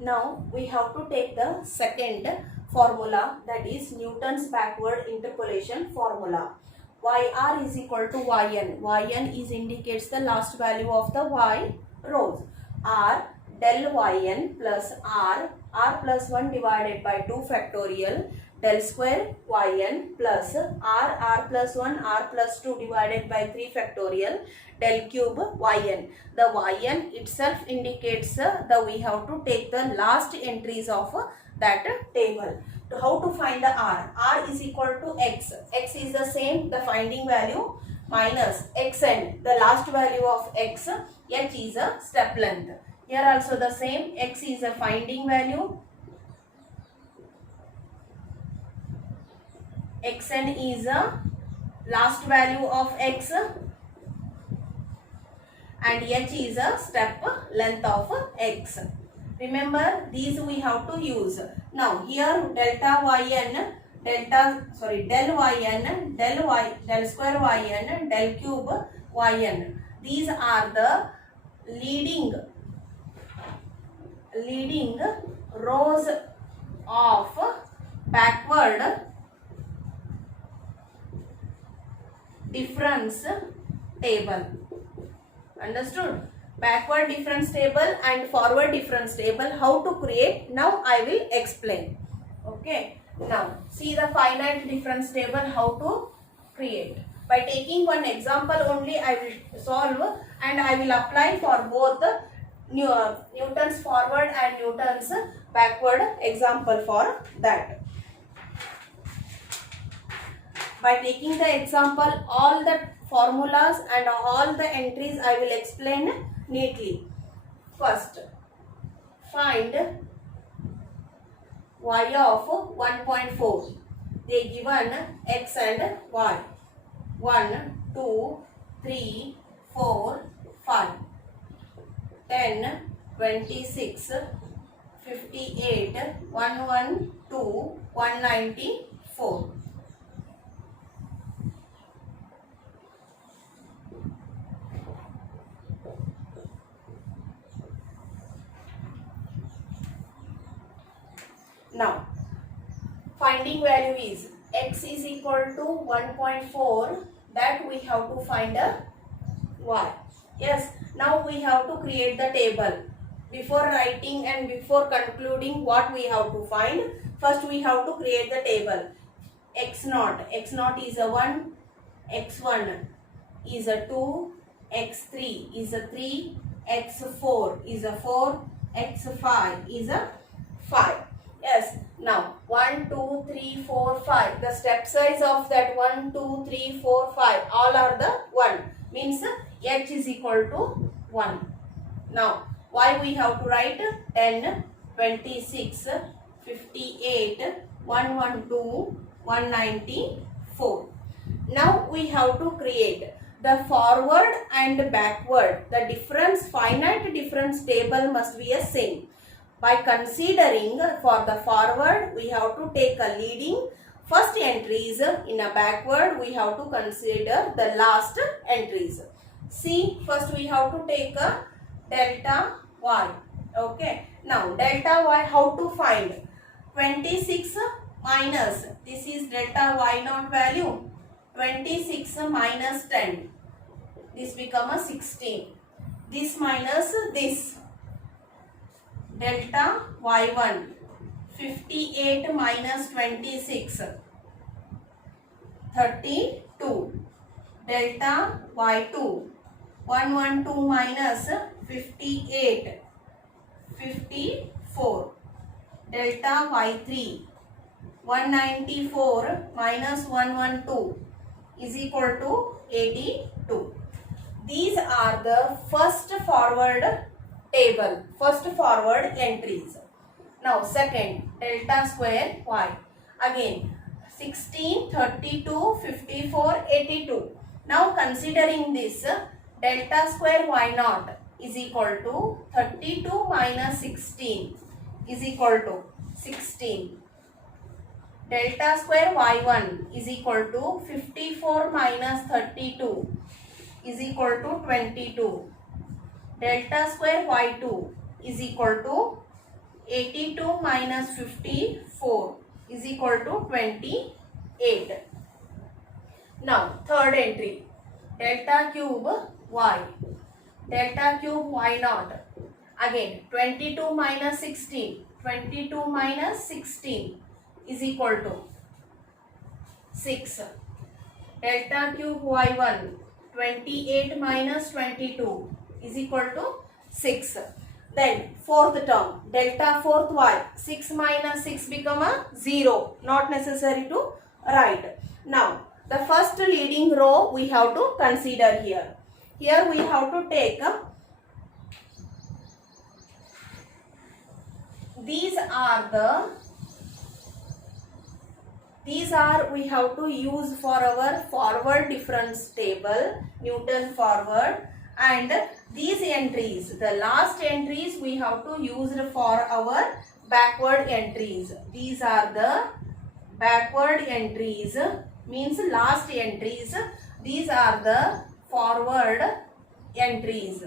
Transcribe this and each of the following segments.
Now we have to take the second formula, that is Newton's backward interpolation formula. Yr is equal to yn. Yn is indicates the last value of the y rows. R del yn plus r plus 1 divided by 2 factorial del square yn plus r plus 1 r plus 2 divided by 3 factorial del cube yn. The yn itself indicates we have to take the last entries of that table. So how to find the r? R is equal to x. X is the same, the finding value, minus x and the last value of x. H is a step length. Here also the same, x is a finding value, xn is a last value of x, and h is a step length of x. Remember, these we have to use. Now here del yn, del square yn, del cube yn. These are the leading rows of backward difference table. Understood? Backward difference table and forward difference table, how to create, now I will explain. Okay, now see the finite difference table, how to create. By taking one example only I will solve, and I will apply for both Newton's forward and Newton's backward example for that. By taking the example, all the formulas and all the entries I will explain neatly. First, find y of 1.4. They given x and y. 1, 2, 3, 4, 5, 10, 26, 58, 112, 194. Now, finding value is x is equal to 1.4, that we have to find a y. Yes, now we have to create the table. Before writing and before concluding what we have to find, first we have to create the table. x0 is a 1, x1 is a 2, x3 is a 3, x4 is a 4, x5 is a 5. Yes, now 1, 2, 3, 4, 5. The step size of that 1, 2, 3, 4, 5 all are the 1. Means h is equal to 1. Now, y we have to write 10, 26, 58, 112, 194. Now we have to create the forward and backward. The difference, finite difference table must be a same. By considering for the forward, we have to take a leading first entries. In a backward, we have to consider the last entries. See, first we have to take a delta y. Okay. Now, delta y, how to find? 26 minus, this is delta y naught value. 26 minus 10. This become a 16. This minus this. Delta y1, 58 minus 26, 32. Delta y2, 112 minus 58, 54. Delta y3, 194 minus 112 is equal to 82. These are the first forward table, first forward entries. Now second, delta square y. Again 16, 32, 54, 82. Now considering this, delta square y naught is equal to 32 minus 16 is equal to 16. Delta square y1 is equal to 54 minus 32 is equal to 22. Delta square y2 is equal to 82 minus 54 is equal to 28. Now third entry, delta cube y. Delta cube y naught. Again 22 minus 16. 22 minus 16 is equal to 6. Delta cube y1. 28 minus 22 is equal to 6. Then fourth term, delta fourth y. 6 minus 6 become a 0. Not necessary to write. Now the first leading row we have to consider here. Here we have to take these are we have to use for our forward difference table, Newton forward, and these entries, the last entries we have to use for our backward entries. These are the backward entries, means last entries. These are the forward entries.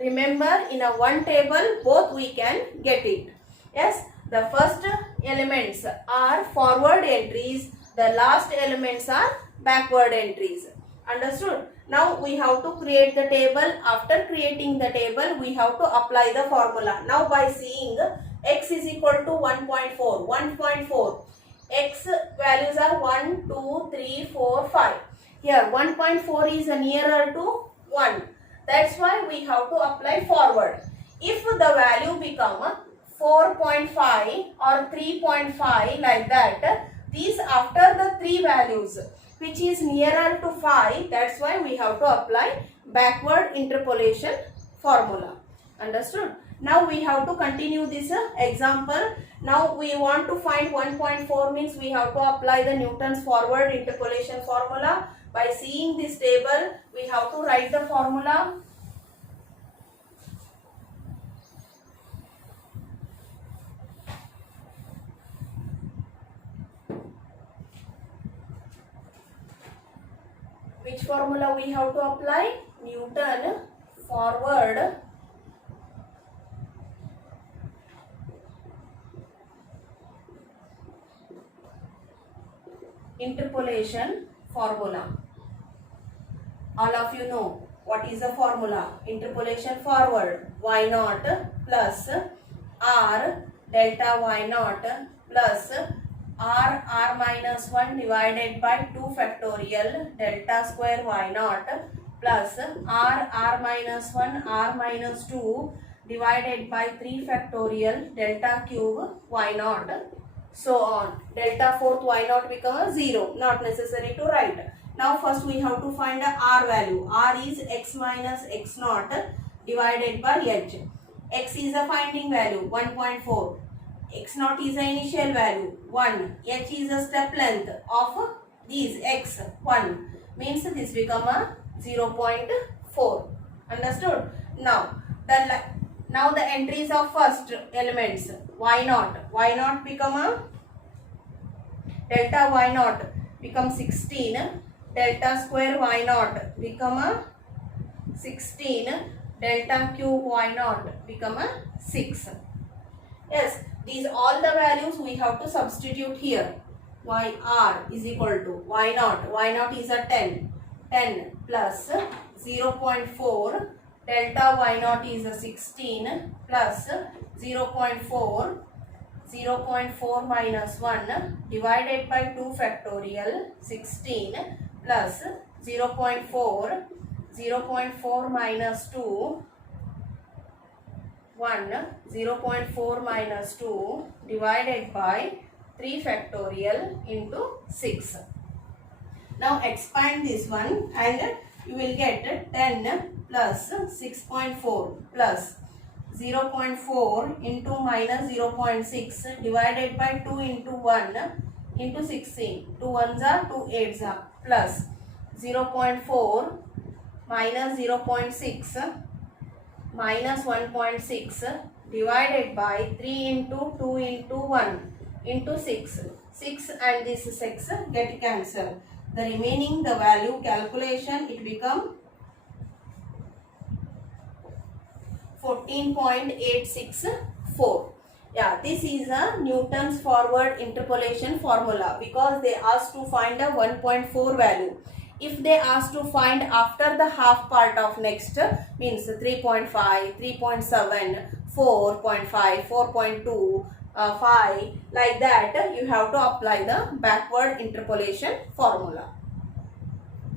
Remember, in a one table both we can get it. Yes, the first elements are forward entries, the last elements are backward entries. Understood? Now we have to create the table. After creating the table, we have to apply the formula. Now by seeing x is equal to 1.4, x values are 1, 2, 3, 4, 5. Here 1.4 is nearer to 1. That's why we have to apply forward. If the value become 4.5 or 3.5 like that, these after the 3 values which is nearer to 5, that's why we have to apply backward interpolation formula. Understood? Now we have to continue this example. Now we want to find 1.4, means we have to apply the Newton's forward interpolation formula. By seeing this table, we have to write the formula. Which formula we have to apply? Newton forward interpolation formula. All of you know what is the formula. Interpolation forward, y naught plus r delta y naught plus r minus 1 divided by 2 factorial delta square y naught plus r minus 1 r minus 2 divided by 3 factorial delta cube y naught, so on. Delta fourth y naught become 0, not necessary to write. Now first we have to find the r value. R is x minus x naught divided by h. X is a finding value 1.4. X naught is the initial value 1. H is the step length of these x 1, means this become a 0.4. Understood? Now the entries of first elements, y naught become a delta y naught become 16, delta square y naught become a 16, delta cube y naught become a 6. Yes, these all the values we have to substitute here. yr is equal to y naught is a 10 plus 0.4, delta y naught is a 16 plus 0.4 minus 1 divided by 2 factorial 16 plus 0.4 minus 2 0.4 minus 2 divided by 3 factorial into 6. Now expand this one and you will get 10 plus 6.4 plus 0.4 into minus 0.6 divided by 2 into 1 into 16. 2 ones are 2 8s are plus 0.4 minus 0.6 minus 1.6 divided by 3 into 2 into 1 into 6. 6 and this 6 get cancelled. The remaining the value calculation it become 14.864. Yeah, this is a Newton's forward interpolation formula because they asked to find a 1.4 value. If they ask to find after the half part of next means 3.5, 3.7, 4.5, 4.2, 5 like that, you have to apply the backward interpolation formula.